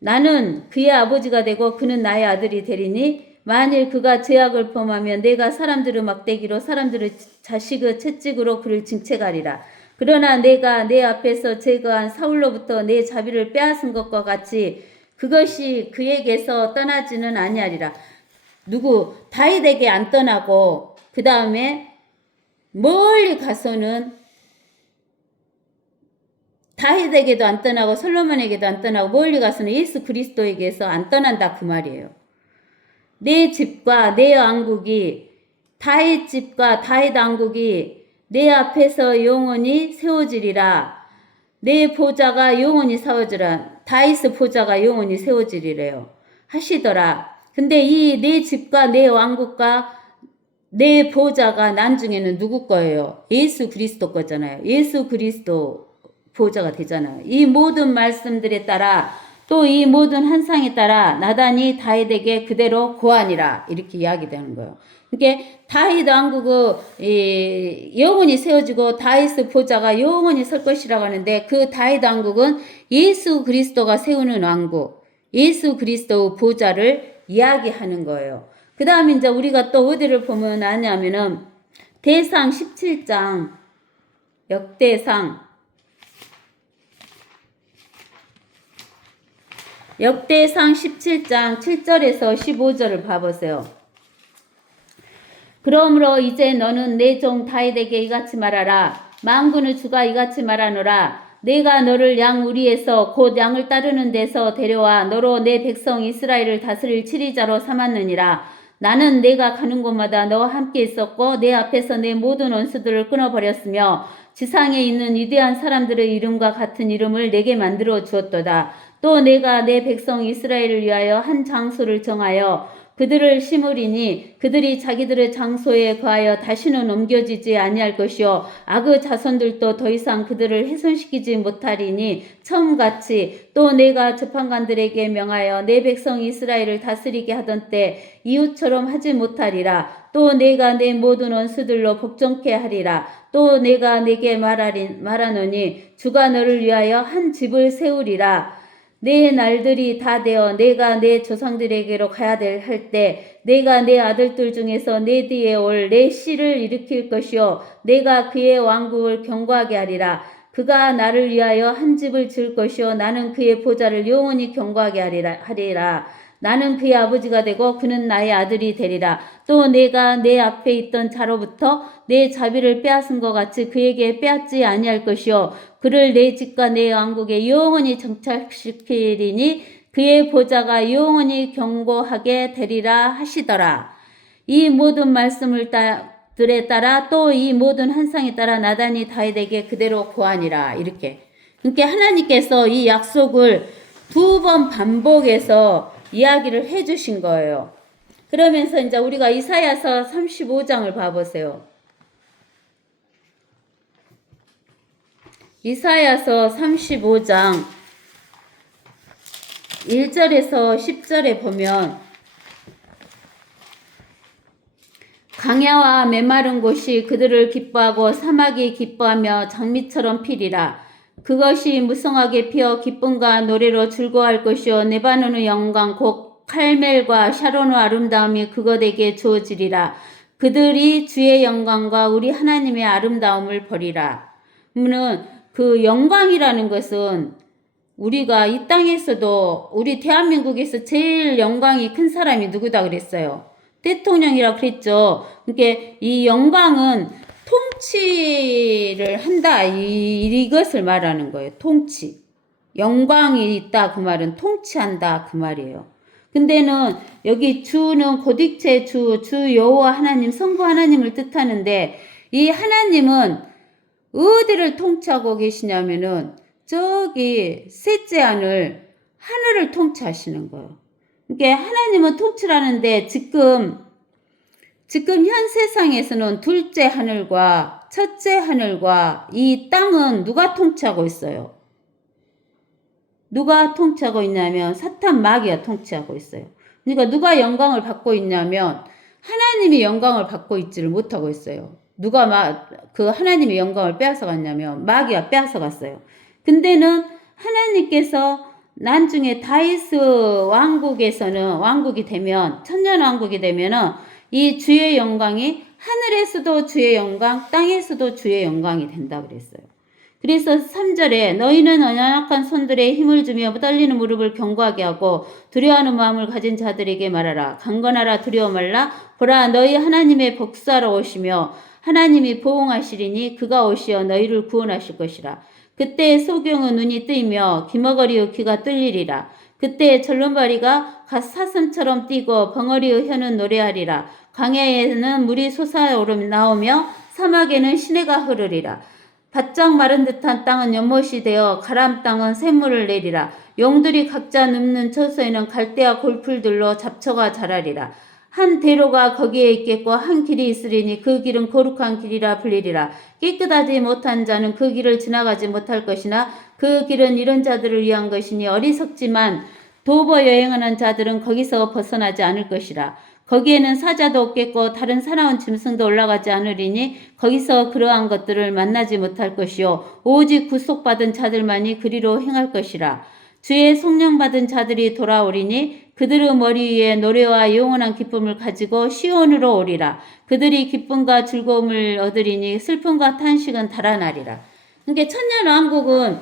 나는 그의 아버지가 되고 그는 나의 아들이 되리니 만일 그가 죄악을 범하면 내가 사람들의 막대기로 사람들의 자식의 채찍으로 그를 징책하리라. 그러나 내가 내 앞에서 제거한 사울로부터 내 자비를 빼앗은 것과 같이 그것이 그에게서 떠나지는 아니하리라. 누구 다윗에게 안 떠나고 그 다음에 멀리 가서는 다윗에게도 안 떠나고 솔로몬에게도 안 떠나고 멀리 가서는 예수 그리스도에게서 안 떠난다 그 말이에요. 내 집과 내 왕국이 다윗 집과 다윗 왕국이 내 앞에서 영원히 세워지리라. 내 보좌가 영원히 세워지라. 다윗의 보좌가 영원히 세워지리래요. 하시더라. 근데 이 내 집과 내 왕국과 내 보좌가 나중에는 누구 거예요? 예수 그리스도 거잖아요. 예수 그리스도 보좌가 되잖아요. 이 모든 말씀들에 따라 또 이 모든 환상에 따라 나단이 다윗에게 그대로 고하니라 이렇게 이야기되는 거예요. 그러니까 다윗 왕국의 영원히 세워지고 다윗의 보좌가 영원히 설 것이라고 하는데 그 다윗 왕국은 예수 그리스도가 세우는 왕국, 예수 그리스도의 보좌를 이야기하는 거예요. 그 다음에 이제 우리가 또 어디를 보면 아냐면은 대상 17장 역대상 17장 7절에서 15절을 봐보세요. 그러므로 이제 너는 내 종 다윗에게 이같이 말하라. 만군의 주가 이같이 말하노라. 내가 너를 양 우리에서 곧 양을 따르는 데서 데려와 너로 내 백성 이스라엘을 다스릴 치리자로 삼았느니라. 나는 내가 가는 곳마다 너와 함께 있었고 내 앞에서 내 모든 원수들을 끊어버렸으며 지상에 있는 위대한 사람들의 이름과 같은 이름을 내게 만들어 주었도다. 또 내가 내 백성 이스라엘을 위하여 한 장소를 정하여 그들을 심으리니 그들이 자기들의 장소에 거하여 다시는 옮겨지지 아니할 것이요 악의 자손들도 더 이상 그들을 훼손시키지 못하리니 처음같이 또 내가 재판관들에게 명하여 내 백성 이스라엘을 다스리게 하던 때 이웃처럼 하지 못하리라. 또 내가 내 모든 원수들로 복종케 하리라. 또 내가 내게 말하노니 주가 너를 위하여 한 집을 세우리라. 내 날들이 다 되어 내가 내 조상들에게로 가야 할 때 내가 내 아들들 중에서 내 뒤에 올 내 씨를 일으킬 것이요 내가 그의 왕국을 경고하게 하리라. 그가 나를 위하여 한 집을 지을 것이요 나는 그의 보좌를 영원히 경고하게 하리라. 나는 그의 아버지가 되고 그는 나의 아들이 되리라. 또 내가 내 앞에 있던 자로부터 내 자비를 빼앗은 것 같이 그에게 빼앗지 아니할 것이요 그를 내 집과 내 왕국에 영원히 정착시키리니 그의 보좌가 영원히 경고하게 되리라 하시더라. 이 모든 말씀들에 따라 또 이 모든 환상에 따라 나단이 다윗에게 그대로 고하니라. 이렇게. 그러니까 하나님께서 이 약속을 2번 반복해서 이야기를 해주신 거예요. 그러면서 이제 우리가 이사야서 35장을 봐보세요. 이사야서 35장 1절에서 10절에 보면 강야와 메마른 곳이 그들을 기뻐하고 사막이 기뻐하며 장미처럼 피리라. 그것이 무성하게 피어 기쁨과 노래로 즐거워할 것이요 레바논의 영광 곧 칼멜과 샤론의 아름다움이 그것에게 주어지리라. 그들이 주의 영광과 우리 하나님의 아름다움을 버리라. 그 영광이라는 것은 우리가 이 땅에서도 우리 대한민국에서 제일 영광이 큰 사람이 누구다 그랬어요? 대통령이라 그랬죠. 그러니까 이 영광은 통치를 한다 이것을 말하는 거예요. 통치. 영광이 있다 그 말은 통치한다 그 말이에요. 근데는 여기 주는 고딕체 주 여호와 하나님 성부 하나님을 뜻하는데 이 하나님은 어디를 통치하고 계시냐면은 저기 셋째 하늘을 통치하시는 거예요. 그러니까 하나님은 통치를 하는데 지금 현 세상에서는 둘째 하늘과 첫째 하늘과 이 땅은 누가 통치하고 있어요? 누가 통치하고 있냐면 사탄 마귀가 통치하고 있어요. 그러니까 누가 영광을 받고 있냐면 하나님이 영광을 받고 있지를 못하고 있어요. 그 하나님의 영광을 빼앗아갔냐면 마귀가 빼앗아갔어요. 근데는 하나님께서 나중에 다윗 왕국이 되면 천년 왕국이 되면은 이 주의 영광이 하늘에서도 주의 영광, 땅에서도 주의 영광이 된다 그랬어요. 그래서 3절에 너희는 연약한 손들의 힘을 주며 떨리는 무릎을 견고하게 하고 두려워하는 마음을 가진 자들에게 말하라. 강건하라 두려워 말라. 보라 너희 하나님의 복수하러 오시며 하나님이 보응하시리니 그가 오시어 너희를 구원하실 것이라. 그때 소경의 눈이 뜨이며 기머거리의 귀가 뚫리리라. 그때 절름발이가 갓사슴처럼 뛰고 벙어리의 혀는 노래하리라. 강야에는 물이 솟아나오며 사막에는 시내가 흐르리라. 바짝 마른 듯한 땅은 연못이 되어 가람 땅은 샘물을 내리라. 용들이 각자 눕는 처소에는 갈대와 골풀들로 잡초가 자라리라. 한 대로가 거기에 있겠고 한 길이 있으리니 그 길은 거룩한 길이라 불리리라. 깨끗하지 못한 자는 그 길을 지나가지 못할 것이나 그 길은 이런 자들을 위한 것이니 어리석지만 도보 여행하는 자들은 거기서 벗어나지 않을 것이라. 거기에는 사자도 없겠고 다른 사나운 짐승도 올라가지 않으리니 거기서 그러한 것들을 만나지 못할 것이요 오직 구속받은 자들만이 그리로 행할 것이라. 주의 성령 받은 자들이 돌아오리니 그들의 머리 위에 노래와 영원한 기쁨을 가지고 시온으로 오리라. 그들이 기쁨과 즐거움을 얻으리니 슬픔과 탄식은 달아나리라. 그러니까 천년왕국은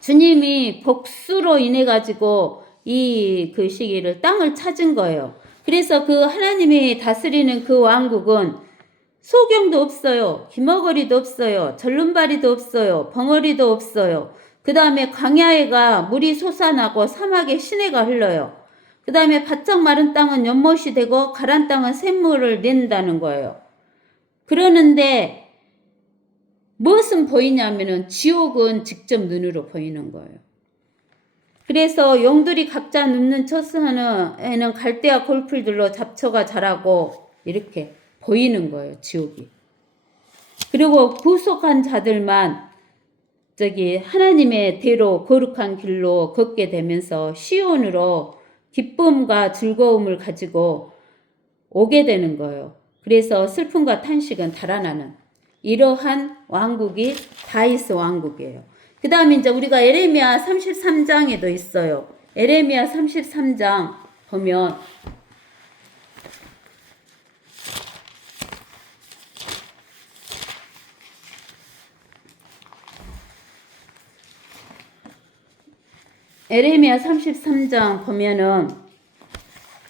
주님이 복수로 인해 가지고 그 시기를 땅을 찾은 거예요. 그래서 그 하나님이 다스리는 그 왕국은 소경도 없어요. 기머거리도 없어요. 절름발이도 없어요. 벙어리도 없어요. 그 다음에 광야에가 물이 솟아나고 사막에 시내가 흘러요. 그 다음에 바짝 마른 땅은 연못이 되고 가란 땅은 샘물을 낸다는 거예요. 그러는데 무엇은 보이냐면은 지옥은 직접 눈으로 보이는 거예요. 그래서 용들이 각자 눕는 처소에는 갈대와 골풀들로 잡초가 자라고 이렇게 보이는 거예요. 지옥이. 그리고 구속한 자들만 하나님의 대로 거룩한 길로 걷게 되면서 시온으로 기쁨과 즐거움을 가지고 오게 되는 거예요. 그래서 슬픔과 탄식은 달아나는 이러한 왕국이 다윗 왕국이에요. 그 다음에 이제 우리가 에레미야 33장에도 있어요. 에레미야 33장 보면 에레미야 33장 보면은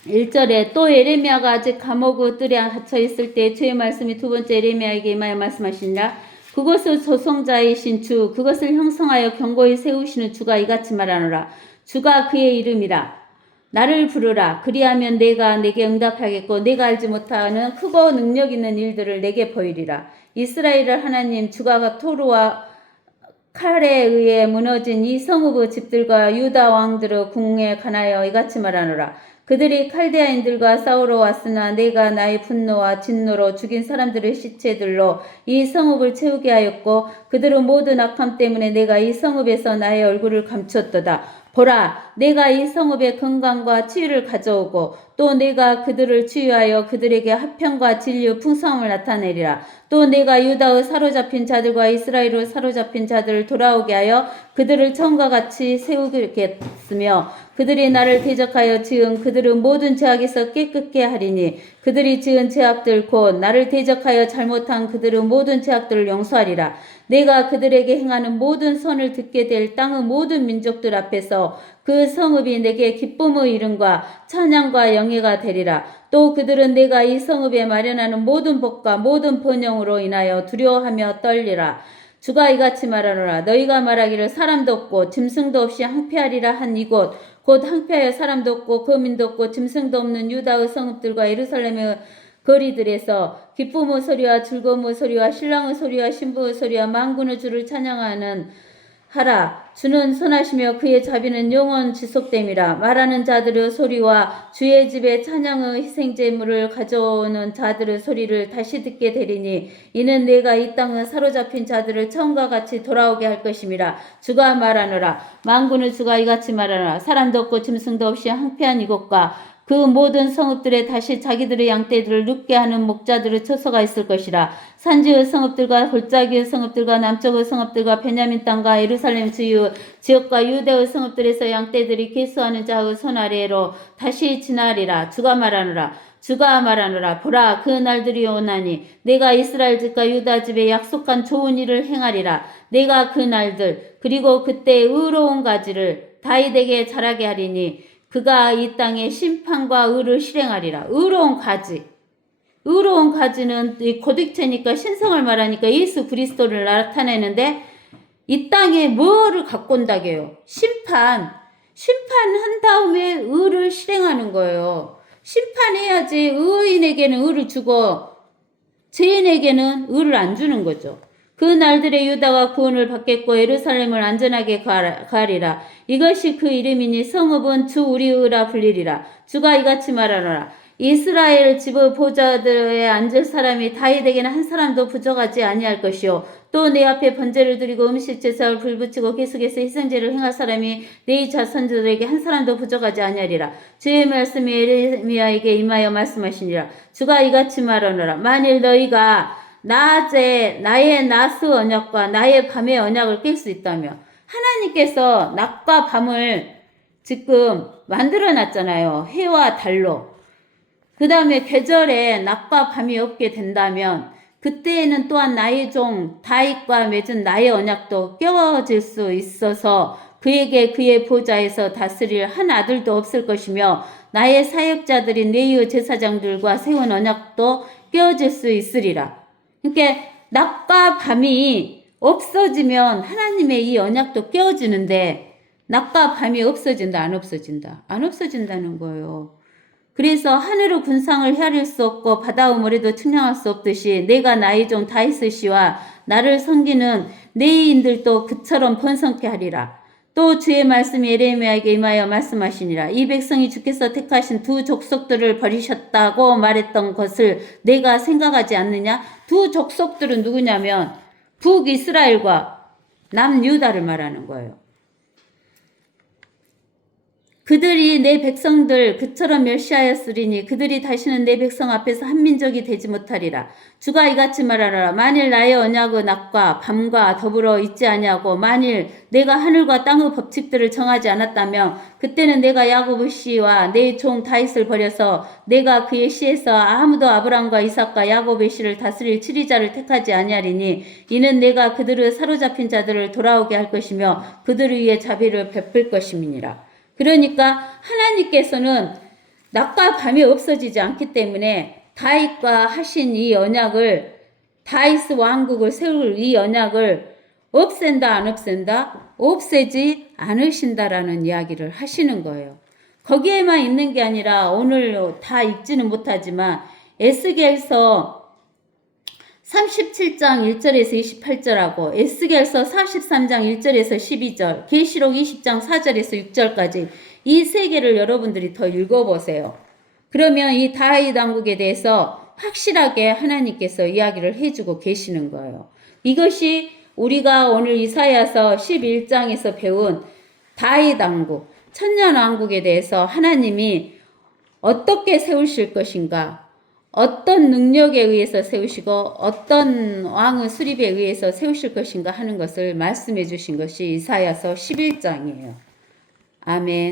1절에 또 에레미야가 아직 감옥의 뜰에 갇혀 있을 때 주의 말씀이 두 번째 에레미야에게 임하여 말씀하시니라. 그것을 조성자이신 주, 그것을 형성하여 견고히 세우시는 주가 이같이 말하노라. 주가 그의 이름이라. 나를 부르라. 그리하면 내가 내게 응답하겠고 내가 알지 못하는 크고 능력 있는 일들을 내게 보이리라. 이스라엘의 하나님 주가 토르와 칼에 의해 무너진 이 성읍의 집들과 유다 왕들의 궁에 관하여 이같이 말하노라. 그들이 칼데아인들과 싸우러 왔으나 내가 나의 분노와 진노로 죽인 사람들의 시체들로 이 성읍을 채우게 하였고 그들의 모든 악함 때문에 내가 이 성읍에서 나의 얼굴을 감췄도다. 보라, 내가 이 성읍에 건강과 치유를 가져오고 또 내가 그들을 치유하여 그들에게 화평과 진리의 풍성함을 나타내리라. 또 내가 유다의 사로잡힌 자들과 이스라엘의 사로잡힌 자들을 돌아오게 하여 그들을 처음과 같이 세우겠으며 그들이 나를 대적하여 지은 그들의 모든 죄악에서 깨끗게 하리니 그들이 지은 죄악들 곧 나를 대적하여 잘못한 그들의 모든 죄악들을 용서하리라. 내가 그들에게 행하는 모든 선을 듣게 될 땅의 모든 민족들 앞에서 그 성읍이 내게 기쁨의 이름과 찬양과 영예가 되리라. 또 그들은 내가 이 성읍에 마련하는 모든 복과 모든 번영으로 인하여 두려워하며 떨리라. 주가 이같이 말하노라. 너희가 말하기를 사람도 없고 짐승도 없이 항폐하리라 한 이곳 곧 항폐하여 사람도 없고 거민도 없고 짐승도 없는 유다의 성읍들과 예루살렘의 거리들에서 기쁨의 소리와 즐거움의 소리와 신랑의 소리와 신부의 소리와 만군의 주를 찬양하는 하라. 주는 선하시며 그의 자비는 영원 지속됨이라. 말하는 자들의 소리와 주의 집에 찬양의 희생제물을 가져오는 자들의 소리를 다시 듣게 되리니 이는 내가 이 땅에 사로잡힌 자들을 처음과 같이 돌아오게 할 것임이라. 주가 말하노라. 만군의 주가 이같이 말하노라. 사람도 없고 짐승도 없이 항폐한 이곳과 그 모든 성읍들에 다시 자기들의 양떼들을 눕게 하는 목자들의 처소가 있을 것이라. 산지의 성읍들과 골짜기의 성읍들과 남쪽의 성읍들과 베냐민 땅과 예루살렘 주유 지역과 유대의 성읍들에서 양떼들이 계수하는 자의 손 아래로 다시 지나리라. 주가 말하노라. 보라, 그 날들이 오나니 내가 이스라엘 집과 유다 집에 약속한 좋은 일을 행하리라. 내가 그 날들 그리고 그때 의로운 가지를 다윗에게 자라게 하리니 그가 이 땅에 심판과 의를 실행하리라. 의로운 가지는 이 고딕체니까 신성을 말하니까 예수 그리스도를 나타내는데 이 땅에 뭐를 갖고 온다게요? 심판한 다음에 의를 실행하는 거예요. 심판해야지 의인에게는 의를 주고 죄인에게는 의를 안 주는 거죠. 그 날들에 유다가 구원을 받겠고 예루살렘을 안전하게 가리라. 이것이 그 이름이니 성읍은 주 우리 의라 불리리라. 주가 이같이 말하노라. 이스라엘 집의 보좌들에 앉을 사람이 다윗에게는 한 사람도 부족하지 아니할 것이요. 또 내 앞에 번제를 드리고 음식 제사를 불붙이고 계속해서 희생제를 행할 사람이 내 자손들에게 한 사람도 부족하지 아니하리라. 주의 말씀이 예레미야에게 임하여 말씀하시니라. 주가 이같이 말하노라. 만일 너희가 낮에 나의 낮의 언약과 나의 밤의 언약을 깰 수 있다면, 하나님께서 낮과 밤을 지금 만들어 놨잖아요. 해와 달로. 그 다음에 계절에 낮과 밤이 없게 된다면 그때에는 또한 나의 종 다윗과 맺은 나의 언약도 깨어질 수 있어서 그에게 그의 보좌에서 다스릴 한 아들도 없을 것이며 나의 사역자들인 레위 제사장들과 세운 언약도 깨어질 수 있으리라. 그러니까 낮과 밤이 없어지면 하나님의 이 언약도 깨어지는데 낮과 밤이 없어진다, 안 없어진다? 안 없어진다는 거예요. 그래서 하늘의 군상을 헤아릴 수 없고 바다의 모래도 측량할 수 없듯이 내가 나의 종 다윗의 씨와 나를 섬기는 레위인들도 그처럼 번성케 하리라. 또 주의 말씀이 예레미야에게 임하여 말씀하시니라. 이 백성이 주께서 택하신 두 족속들을 버리셨다고 말했던 것을 내가 생각하지 않느냐? 두 족속들은 누구냐면 북이스라엘과 남유다를 말하는 거예요. 그들이 내 백성들 그처럼 멸시하였으리니 그들이 다시는 내 백성 앞에서 한 민족이 되지 못하리라. 주가 이같이 말하노라. 만일 나의 언약의 낮과 밤과 더불어 있지 아니하고 만일 내가 하늘과 땅의 법칙들을 정하지 않았다면 그때는 내가 야곱의 씨와 내 종 다윗을 버려서 내가 그의 씨에서 아무도 아브람과 이삭과 야곱의 씨를 다스릴 치리자를 택하지 아니하리니 이는 내가 그들의 사로잡힌 자들을 돌아오게 할 것이며 그들을 위해 자비를 베풀 것임이니라. 그러니까 하나님께서는 낮과 밤이 없어지지 않기 때문에 다윗과 하신 이 언약을, 다윗 왕국을 세울 이 언약을 없앤다 안 없앤다? 없애지 않으신다라는 이야기를 하시는 거예요. 거기에만 있는 게 아니라 오늘 다 읽지는 못하지만 에스겔서 37장 1절에서 28절하고 에스겔서 43장 1절에서 12절, 계시록 20장 4절에서 6절까지 이 세 개를 여러분들이 더 읽어보세요. 그러면 이 다윗 왕국에 대해서 확실하게 하나님께서 이야기를 해주고 계시는 거예요. 이것이 우리가 오늘 이사야서 11장에서 배운 다윗 왕국, 천년 왕국에 대해서 하나님이 어떻게 세우실 것인가, 어떤 능력에 의해서 세우시고 어떤 왕의 수립에 의해서 세우실 것인가 하는 것을 말씀해 주신 것이 이사야서 11장이에요. 아멘.